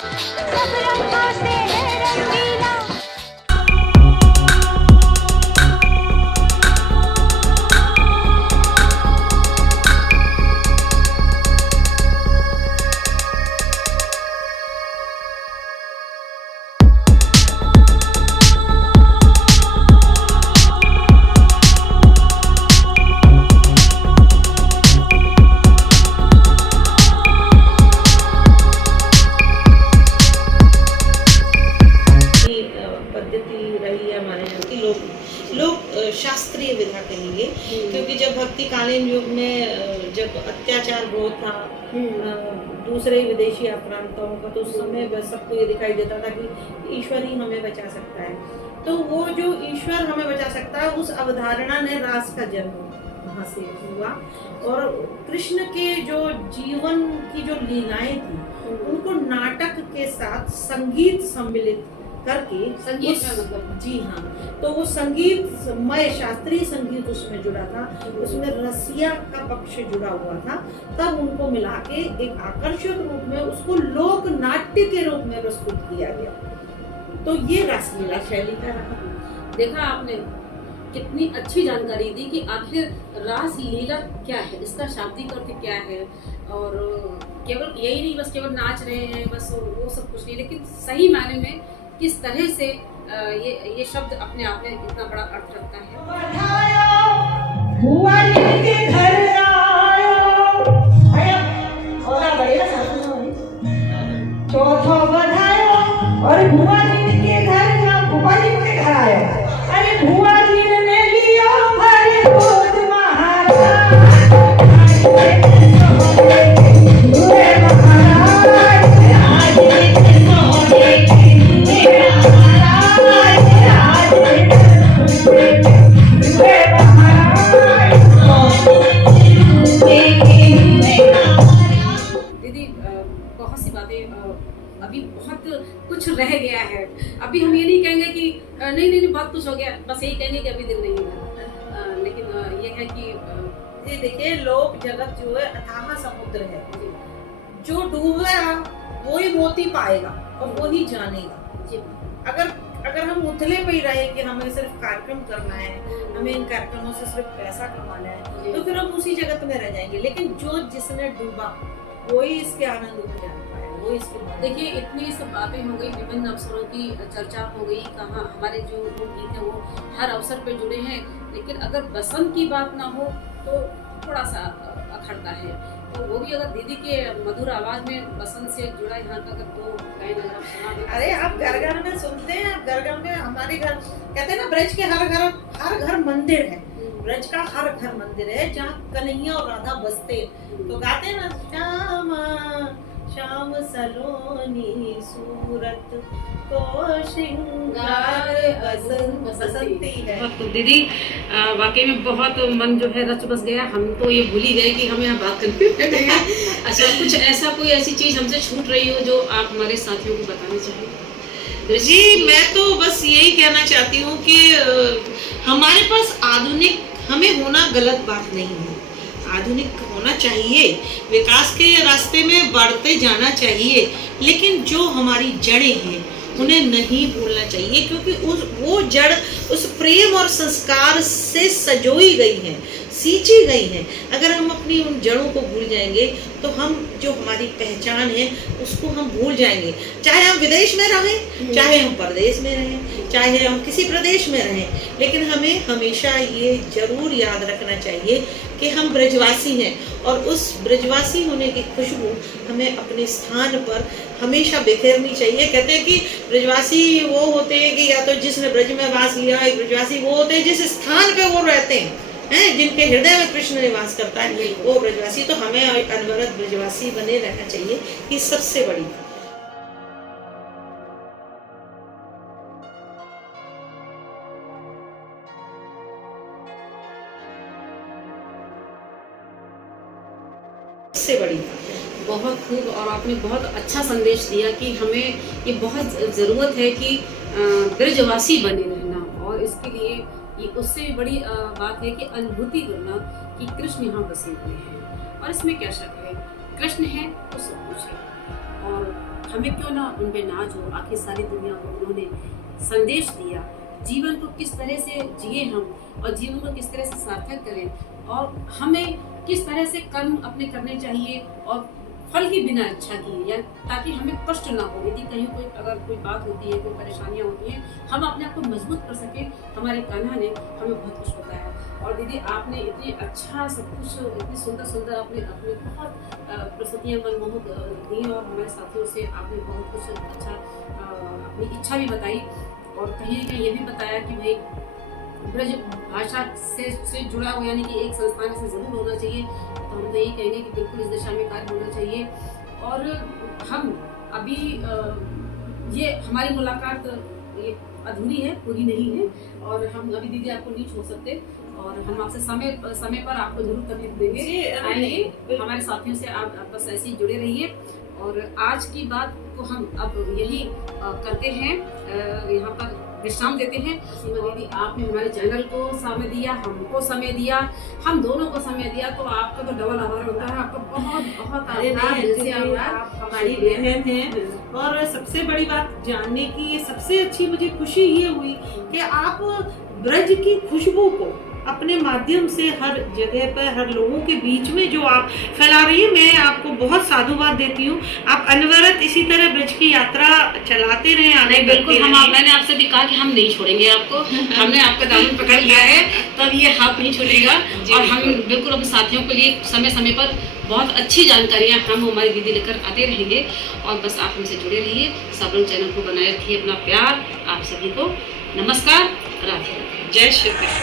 सब रंगों से है रंगीला। पद्धति रही है हमारे यहाँ की लोग शास्त्रीय विधा कहेंगे, क्योंकि जब भक्तिकालीन युग में जब अत्याचार बहुत था दूसरे विदेशी आक्रांताओं का, तो उस समय सबको ये दिखाई देता था कि ईश्वर ही हमें बचा सकता है। तो वो जो ईश्वर हमें बचा सकता है, उस अवधारणा ने रास का जन्म वहाँ से हुआ। और कृष्ण के जो जीवन की जो लीलाएं थी, उनको नाटक के साथ संगीत सम्मिलित करके, संगीत में मतलब जी हाँ, तो वो संगीतमय शास्त्रीय संगीत उसमें जुड़ा था, उसमें रसिया का पक्ष जुड़ा हुआ था। तब उनको मिला के एक आकर्षक रूप में उसको लोक नाट्य के रूप में प्रस्तुत किया गया। तो ये रासलीला शैली का रहा। देखा आपने कितनी अच्छी जानकारी दी कि आखिर रास लीला क्या है, इसका शाब्दिक अर्थ क्या है। और केवल यही नहीं बस केवल नाच रहे हैं बस वो सब कुछ नहीं, लेकिन सही मायने में किस तरह से ये शब्द अपने आप में इतना बड़ा अर्थ रखता है। चौथो बधायो और भुआ जी के घर ना भुआ जी के घर आयो। अरे भुआ जी ने लियो भरे दूध महाराज दीदी बहुत सी बातें अभी बहुत कुछ रह गया है। अभी हम ये नहीं कहेंगे कि नहीं बहुत कुछ हो गया, बस यही कहेंगे कि अभी दिन नहीं हुआ। लेकिन ये है कि ये देखिए, लोक जगत जो है अथाह समुद्र है, जो डूबेगा वो ही मोती पाएगा और वो ही जानेगा। अगर हम उथले पे ही रहे कि हमें सिर्फ कार्यक्रम करना है, हमें इन कार्यक्रमों से सिर्फ पैसा कमाना है, तो फिर हम उसी जगत में रह जाएंगे। लेकिन जो जिसने डूबा वही इसके आनंद को जान पाया, वो इसके देखिए इतनी सब बातें हो गई, विभिन्न अवसरों की चर्चा हो गई। कहाँ हमारे जो गीत हैं वो हर अवसर पे जुड़े हैं, लेकिन अगर बसंत की बात ना हो तो थोड़ा सा अखड़ता है। तो वो भी अगर दीदी के मधुर आवाज में बसंत से जुड़ा यहाँ का अगर दो गायन अगर आप सुना दें। अरे आप घर घर में सुनते हैं, घर घर में हमारे घर कहते हैं ना, ब्रज के हर घर मंदिर है। ब्रज का हर घर मंदिर है जहाँ कन्हैया और राधा बसते, तो गाते हैं ना, श्याम श्याम सलोनी सूरत को श्रृंगार बसंती है। तो दीदी वाकई में बहुत मन जो है रच बस गया। हम तो ये भूल ही गए कि हम यहाँ बात करते हैं। अच्छा, कुछ ऐसा कोई ऐसी चीज हमसे छूट रही हो जो आप हमारे साथियों को बताना चाहिए? जी, मैं तो बस यही कहना चाहती हूँ कि हमारे पास आधुनिक हमें होना गलत बात नहीं है, आधुनिक होना चाहिए, विकास के रास्ते में बढ़ते जाना चाहिए, लेकिन जो हमारी जड़ें हैं उन्हें नहीं भूलना चाहिए, क्योंकि वो जड़ उस प्रेम और संस्कार से सजोई गई है, सींची गई है। अगर हम अपनी उन जड़ों को भूल जाएंगे तो हम जो हमारी पहचान है उसको हम भूल जाएंगे। चाहे हम विदेश में रहें, चाहे हम परदेश में रहें, चाहे हम किसी प्रदेश में रहें, लेकिन हमें हमेशा ये जरूर याद रखना चाहिए कि हम ब्रजवासी हैं, और उस ब्रजवासी होने की खुशबू हमें अपने स्थान पर हमेशा बिखेरनी चाहिए। कहते हैं कि ब्रजवासी वो होते हैं कि या तो जिसने ब्रज में वास लिया, एक ब्रजवासी वो होते हैं जिस स्थान पे वो रहते हैं, जिनके हृदय में कृष्ण निवास करता है, वो ब्रजवासी। तो हमें अनवरत ब्रजवासी बने रहना चाहिए, ये सबसे बड़ी बात। सबसे बड़ी बात है। बहुत खूब, और आपने बहुत अच्छा संदेश दिया कि हमें ये बहुत ज़रूरत है कि ब्रजवासी बने रहना, और इसके लिए ये उससे भी बड़ी बात है कि अनुभूति करना कि कृष्ण यहाँ बसे हुए हैं, और इसमें क्या शक है, कृष्ण है तो सब कुछ है। और हमें क्यों ना उन पे नाज हो। आखिर सारी दुनिया को उन्होंने संदेश दिया, जीवन को किस तरह से जिए हम और जीवन को किस तरह से सार्थक करें और हमें किस तरह से कर्म अपने करने चाहिए और फल के बिना अच्छा किए, या ताकि हमें कष्ट ना हो। यदि कहीं अगर कोई बात होती है, कोई परेशानियां होती हैं, हम अपने आप को मजबूत कर सके। हमारे कान्हा ने हमें बहुत कुछ बताया। और दीदी आपने इतनी अच्छा सब कुछ, इतनी सुंदर सुंदर अपने अपने बहुत प्रस्तुतियाँ मनमोहक दी और हमारे साथियों से आपने बहुत कुछ अच्छा अपनी इच्छा भी बताई और कहीं ना कहीं ये भी बताया कि भाई ब्रज भाषा से जुड़ा हुआ, यानी कि एक संस्थान से ज़रूर होना चाहिए। तो हम तो यही कहेंगे कि बिल्कुल इस दिशा में कार्य होना चाहिए। और हम अभी ये हमारी मुलाकात ये अधूरी है, पूरी नहीं है और हम अभी दीदी आपको नहीं छोड़ सकते और हम आपसे समय पर आपको जरूर तकलीफ देंगे, आएंगे। हमारे साथियों से आप बस ऐसे ही जुड़े रहिए। और आज की बात को हम अब यही करते हैं, यहाँ पर विश्राम देते हैं। सीमा दीदी आपने हमारे चैनल को समय दिया, हमको समय दिया, हम दोनों को समय दिया, तो आपका तो डबल आभार होता है। आपका बहुत बहुत आभार, दिल से आभार। आप हमारी बहन हैं और सबसे बड़ी बात जानने की ये सबसे अच्छी मुझे खुशी ये हुई कि आप ब्रज की खुशबू को अपने माध्यम से हर जगह पर हर लोगों के बीच में जो आप फैला रही है, मैं आपको बहुत साधुवाद देती हूँ। आप अनवरत इसी तरह ब्रज की यात्रा चलाते रहे, आगे बिल्कुल। मैंने आपसे भी कहा कि हम नहीं छोड़ेंगे आपको, हमने आपका दामन पकड़ लिया है, तब ये हाथ नहीं छूटेगा। और हम बिल्कुल अपने साथियों के लिए समय समय पर बहुत अच्छी जानकारियाँ हम हमारी दीदी लेकर आते रहेंगे। और बस आप हमसे जुड़े रहिए, सब लोग चैनल को बनाए रखिए अपना प्यार। आप सभी को नमस्कार, राधे राधे, जय श्री कृष्ण।